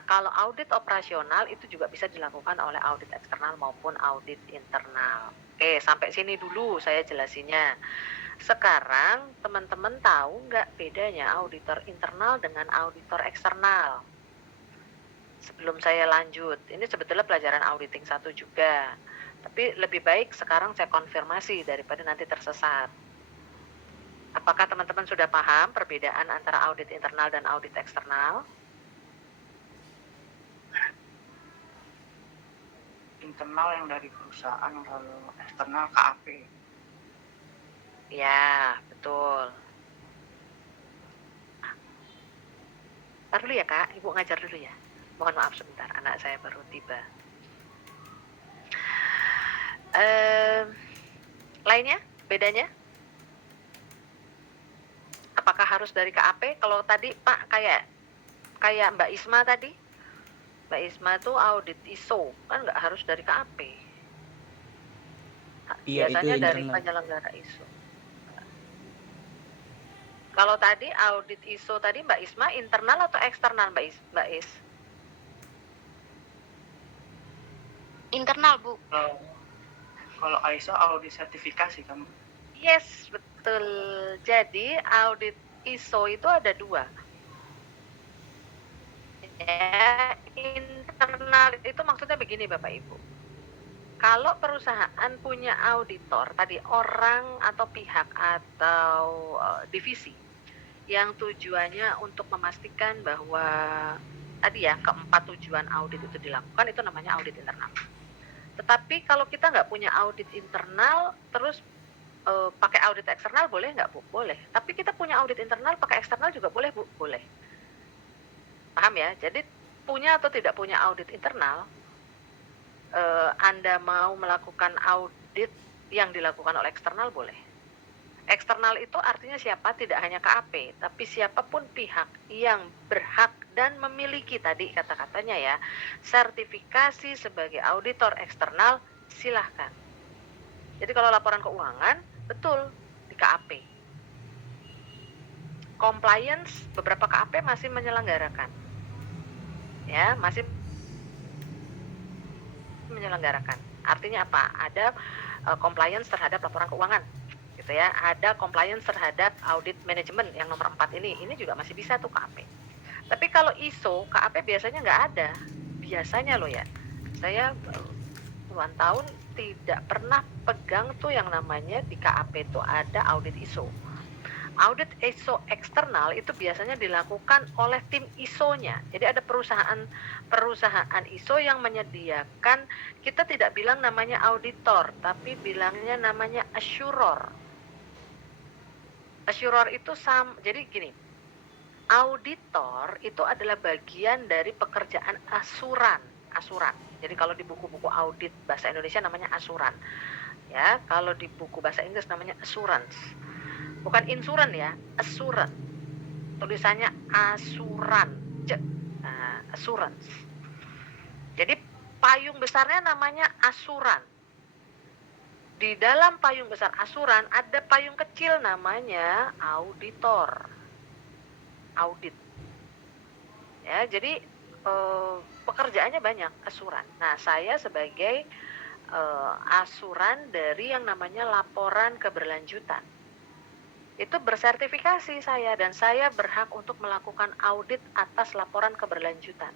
Nah, kalau audit operasional itu juga bisa dilakukan oleh audit eksternal maupun audit internal. Oke, sampai sini dulu saya jelasinnya. Sekarang teman-teman tahu nggak bedanya auditor internal dengan auditor eksternal? Sebelum saya lanjut, ini sebetulnya pelajaran auditing 1 juga. Tapi lebih baik sekarang saya konfirmasi daripada nanti tersesat. Apakah teman-teman sudah paham perbedaan antara audit internal dan audit eksternal? Internal yang dari perusahaan, kalau eksternal KAP. Ya, betul. Ntar dulu ya Kak, Ibu ngajar dulu ya. Mohon maaf sebentar, anak saya baru tiba. Lainnya, bedanya? Apakah harus dari KAP? Kalau tadi Pak kayak Mbak Isma tadi, Mbak Isma tuh audit ISO, kan nggak harus dari KAP. Iya, Biasanya itu dari internal. penyelenggara ISO. Kalau tadi audit ISO tadi Mbak Isma internal atau eksternal Mbak Is? Internal, Bu. Kalau ISO audit sertifikasi kan? Yes, betul. Jadi audit ISO itu ada 2. Ya, internal itu maksudnya begini Bapak Ibu. Kalau perusahaan punya auditor, tadi orang atau pihak atau divisi yang tujuannya untuk memastikan bahwa tadi ya keempat tujuan audit itu dilakukan, itu namanya audit internal. Tetapi kalau kita nggak punya audit internal, terus pakai audit eksternal boleh nggak Bu? Boleh. Tapi kita punya audit internal, pakai eksternal juga boleh Bu? Boleh. Paham ya? Jadi punya atau tidak punya audit internal, Anda mau melakukan audit yang dilakukan oleh eksternal boleh. Eksternal itu artinya siapa? Tidak hanya KAP, tapi siapapun pihak yang berhak dan memiliki tadi kata-katanya ya, sertifikasi sebagai auditor eksternal, silahkan. Jadi kalau laporan keuangan, betul di KAP. Compliance, beberapa KAP masih menyelenggarakan. Ya, masih menyelenggarakan. Artinya apa? Ada compliance terhadap laporan keuangan. Gitu ya. Ada compliance terhadap audit manajemen yang nomor 4 ini juga masih bisa tuh KAP. Tapi kalau ISO, KAP biasanya nggak ada. Biasanya loh ya, saya puluhan tahun tidak pernah pegang tuh yang namanya di KAP itu ada audit ISO. Audit ISO eksternal itu biasanya dilakukan oleh tim ISO-nya. Jadi ada perusahaan ISO yang menyediakan, kita tidak bilang namanya auditor, tapi bilangnya namanya assuror. Assuror itu jadi gini, auditor itu adalah bagian dari pekerjaan asuran. Jadi kalau di buku-buku audit bahasa Indonesia namanya asuran. Ya, kalau di buku bahasa Inggris namanya assurance. Bukan insuran ya, assurance. Tulisannya asuran. Assurance. Jadi payung besarnya namanya asuran. Di dalam payung besar asuran ada payung kecil namanya auditor. Audit. Ya, jadi pekerjaannya banyak asuran. Nah, saya sebagai asuran dari yang namanya laporan keberlanjutan. Itu bersertifikasi saya dan saya berhak untuk melakukan audit atas laporan keberlanjutan.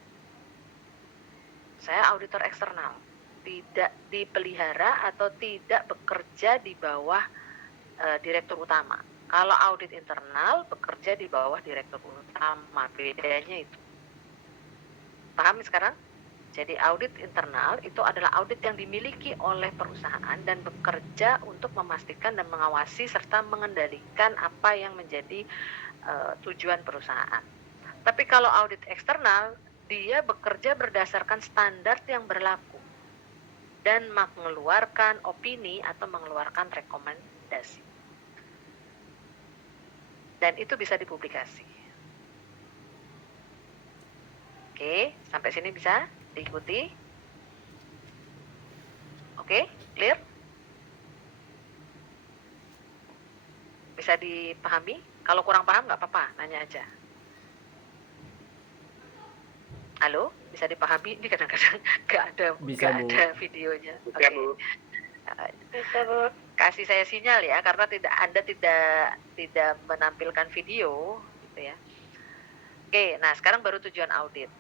Saya auditor eksternal, tidak dipelihara atau tidak bekerja di bawah direktur utama. Kalau audit internal bekerja di bawah direktur utama, bedanya itu. Paham sekarang? Jadi audit internal itu adalah audit yang dimiliki oleh perusahaan dan bekerja untuk memastikan dan mengawasi serta mengendalikan apa yang menjadi tujuan perusahaan. Tapi kalau audit eksternal, dia bekerja berdasarkan standar yang berlaku dan mengeluarkan opini atau mengeluarkan rekomendasi. Dan itu bisa dipublikasi. Oke, sampai sini bisa diikuti? Oke, clear? Bisa dipahami? Kalau kurang paham nggak apa-apa, nanya aja. Halo, bisa dipahami? Ini kadang-kadang Bisa, nggak Bu. ada videonya. Bisa, Oke. Bu. Bisa, Bu. Kasih saya sinyal ya, karena Anda tidak menampilkan video, gitu ya. Oke, nah sekarang baru tujuan audit.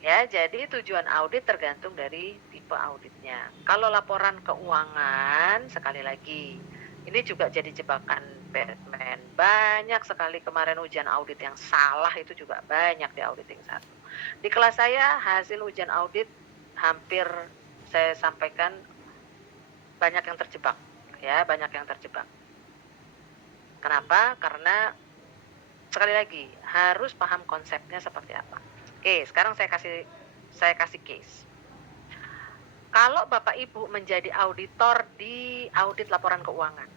Ya, jadi tujuan audit tergantung dari tipe auditnya. Kalau laporan keuangan, sekali lagi, ini juga jadi jebakan Batman. Banyak sekali kemarin ujian audit yang salah, itu juga banyak di auditing 1. Di kelas saya, hasil ujian audit hampir saya sampaikan banyak yang terjebak. Ya, banyak yang terjebak. Kenapa? Karena sekali lagi, harus paham konsepnya seperti apa. Oke, sekarang saya kasih case. Kalau Bapak Ibu menjadi auditor di audit laporan keuangan,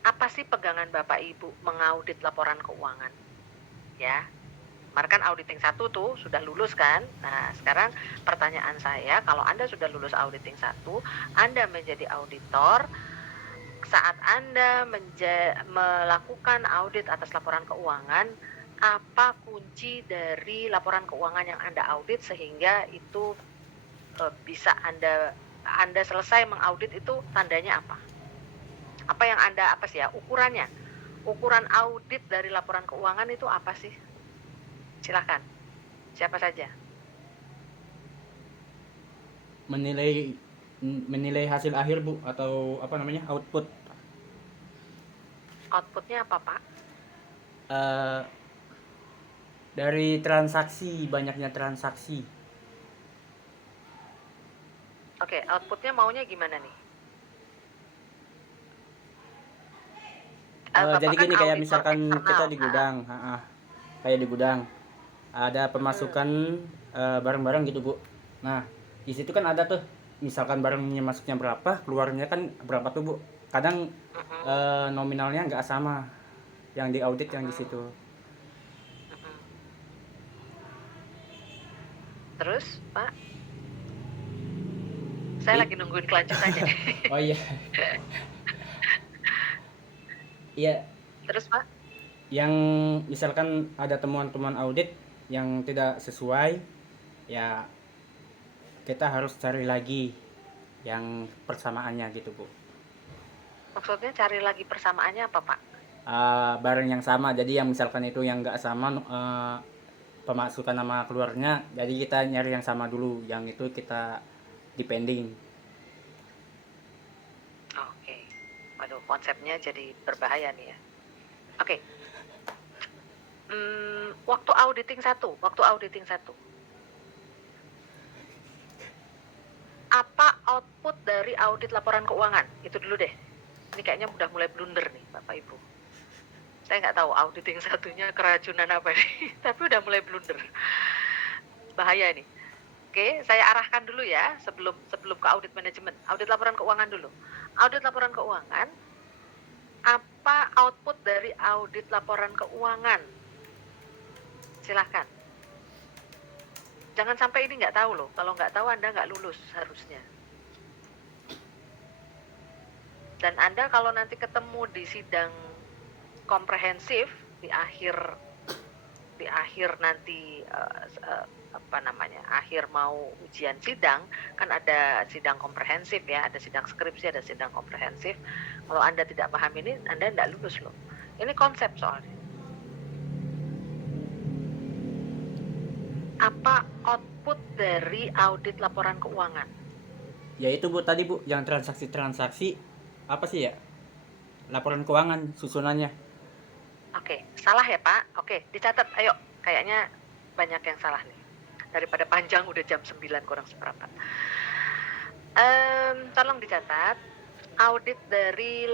apa sih pegangan Bapak Ibu mengaudit laporan keuangan? Ya, kemarin kan auditing 1 tuh sudah lulus kan? Nah, sekarang pertanyaan saya, kalau Anda sudah lulus auditing 1, Anda menjadi auditor, saat Anda melakukan audit atas laporan keuangan, apa kunci dari laporan keuangan yang Anda audit sehingga itu bisa Anda selesai mengaudit, itu tandanya apa? Apa yang Anda ukurannya? Ukuran audit dari laporan keuangan itu apa sih? Silakan. Siapa saja? Menilai hasil akhir, Bu, atau apa namanya, output. Outputnya apa, Pak? Dari transaksi, banyaknya transaksi. Oke, outputnya maunya gimana nih? Jadi kan gini, kayak auditor misalkan eksternal. kita di gudang, kayak di gudang ada pemasukan barang-barang gitu, Bu. Nah, di situ kan ada tuh, misalkan barangnya masuknya berapa, keluarnya kan berapa tuh, Bu. Kadang nominalnya nggak sama yang di audit yang di situ. Terus, Pak? Saya lagi nungguin kelanjutannya nih. Oh iya. Iya, Terus, Pak? yang misalkan ada temuan-temuan audit yang tidak sesuai, ya kita harus cari lagi yang persamaannya gitu, Bu. Maksudnya cari lagi persamaannya apa, Pak? Barang yang sama, jadi yang misalkan itu yang nggak sama pemasukan sama keluarnya, jadi kita nyari yang sama dulu, yang itu kita depending. Oke. Waduh, konsepnya jadi berbahaya nih ya. Oke. Waktu auditing 1. Apa output dari audit laporan keuangan? Itu dulu deh. Ini kayaknya udah mulai blunder nih, Bapak Ibu. Saya nggak tahu auditing 1-nya keracunan apa nih, tapi udah mulai blunder. Bahaya nih. Oke, saya arahkan dulu ya sebelum ke audit manajemen. Audit laporan keuangan dulu. Audit laporan keuangan, apa output dari audit laporan keuangan? Silahkan. Jangan sampai ini nggak tahu loh. Kalau nggak tahu Anda nggak lulus harusnya. Dan Anda kalau nanti ketemu di sidang komprehensif di akhir nanti akhir mau ujian sidang, kan ada sidang komprehensif ya, ada sidang skripsi, ada sidang komprehensif. Kalau Anda tidak paham ini, Anda tidak lulus loh. Ini konsep soalnya. Apa output dari audit laporan keuangan? Ya itu, Bu, tadi, Bu, yang transaksi apa sih ya, laporan keuangan susunannya. Oke, salah ya Pak? Oke, dicatat, ayo. Kayaknya banyak yang salah nih. Daripada panjang, udah jam 9 kurang seperempat. Tolong dicatat, audit dari